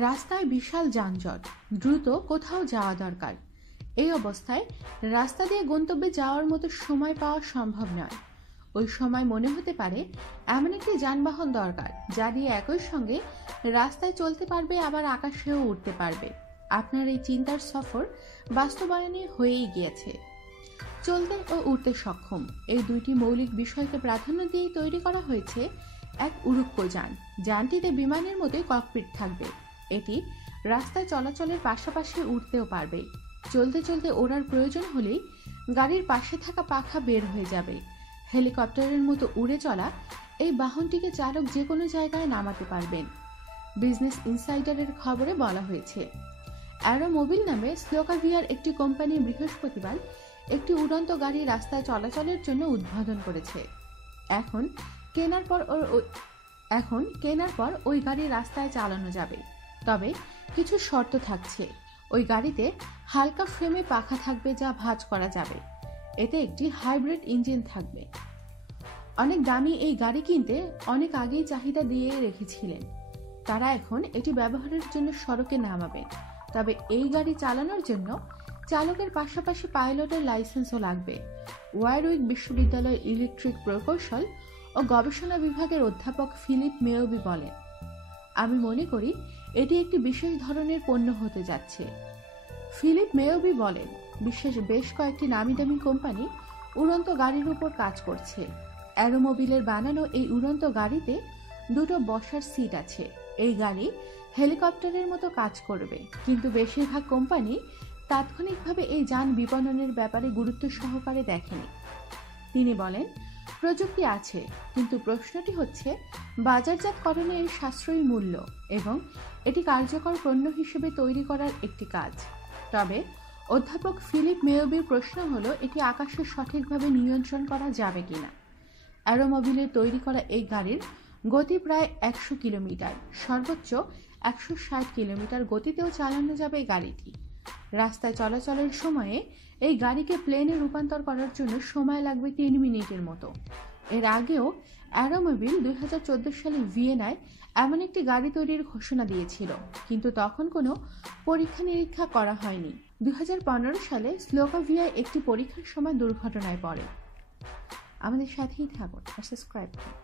রাস্তায় বিশাল যানজট, দ্রুত কোথাও যাওয়া দরকার। এই অবস্থায় রাস্তা দিয়ে গন্তব্যে যাওয়ার মতো সময় পাওয়া সম্ভব নয়। ওই সময় মনে হতে পারে এমন একটি যানবাহন দরকার, যা দিয়ে একই সঙ্গে রাস্তায় চলতে পারবে, আবার আকাশেও উঠতে পারবে। আপনার এই চিন্তার সফর বাস্তবায়নে হয়েই গিয়েছে। চলতে ও উঠতে সক্ষম, এই দুইটি মৌলিক বিষয়কে প্রাধান্য দিয়েই তৈরি করা হয়েছে এক উড়ুক্ক যান। যানটিতে বিমানের মতোই ককপিট থাকবে। এটি রাস্তায় চলাচলের পাশাপাশি উঠতেও পারবে। চলতে চলতে ওড়ার প্রয়োজন হলেই গাড়ির পাশে থাকা পাখা বের হয়ে যাবে। হেলিকপ্টারের মতো উড়ে চলা এই বাহনটিকে চালক যে কোনো জায়গায় নামাতে পারবেন। বিজনেস ইনসাইডারের খবরে বলা হয়েছে অ্যারো অ্যারোমোবিল নামে স্লোকাভিয়ার একটি কোম্পানি বৃহস্পতিবার একটি উড়ন্ত গাড়ি রাস্তায় চলাচলের জন্য উদ্বোধন করেছে। এখন কেনার পর এখন কেনার পর ওই গাড়ি রাস্তায় চালানো যাবে। তবে কিছু শর্ত থাকছে। ওই গাড়িতে হালকা ফ্রেমে পাখা থাকবে যা ভাঁজ করা যাবে। এতে একটি হাইব্রিড ইঞ্জিন থাকবে। অনেক দামি এই গাড়ি কিনতে অনেক আগেই চাহিদা দিয়ে রেখেছিলেন। তারা এখন এটি ব্যবহারের জন্য সড়কে নামাবেন তবে এই গাড়ি চালানোর জন্য চালকের পাশাপাশি পাইলটের লাইসেন্সও লাগবে। ওয়ারউইক বিশ্ববিদ্যালয়ের ইলেকট্রিক প্রকৌশল ও গবেষণা বিভাগের অধ্যাপক ফিলিপ মেয়বি বলেন আমি মনে করি এটি একটি বিশেষ ধরনের পণ্য হতে যাচ্ছে। ফিলিপ মেয়বি বলেন বিশ্বের বেশ কয়েকটি নামি দামি কোম্পানি উড়ন্ত গাড়ির উপর কাজ করছে। অ্যারোমোবিলের বানানো এই উড়ন্ত গাড়িতে দুটো বসার সিট আছে। এই গাড়ি হেলিকপ্টারের মতো কাজ করবে। কিন্তু বেশিরভাগ কোম্পানি তাৎক্ষণিকভাবে এই যান বিপণনের ব্যাপারে গুরুত্ব সহকারে দেখেনি। তিনি বলেন, প্রযুক্তি আছে, কিন্তু প্রশ্নটি হচ্ছে বাজারজাতকরণে এর সাশ্রয়ী মূল্য এবং এটি কার্যকর পণ্য হিসেবে তৈরি করার একটি কাজ। তবে অধ্যাপক ফিলিপ মেয়বির প্রশ্ন হলো, এটি আকাশে সঠিকভাবে নিয়ন্ত্রণ করা যাবে কিনা? অ্যারোমোবিলের তৈরি করা এই গাড়ির গতি প্রায় একশো কিলোমিটার, সর্বোচ্চ একশো ষাট কিলোমিটার গতিতেও চালানো যাবে গাড়িটি। রাস্তায় চলাচলের সময়ে এই গাড়িকে প্লেনে রূপান্তর করার জন্য সময় লাগবে তিন মিনিটের মতো। এর আগেও অ্যারোমোবিল দুই হাজার চোদ্দ সালে ভিয়েনায় এমন একটি গাড়ি তৈরির ঘোষণা দিয়েছিল, কিন্তু তখন কোনো পরীক্ষা নিরীক্ষা করা হয়নি। দুই হাজার পনেরো সালে স্লোকাভিয়ায় একটি পরীক্ষার সময় দুর্ঘটনায় পড়ে। আমাদের সাথেই থাকুন আর সাবস্ক্রাইব করুন।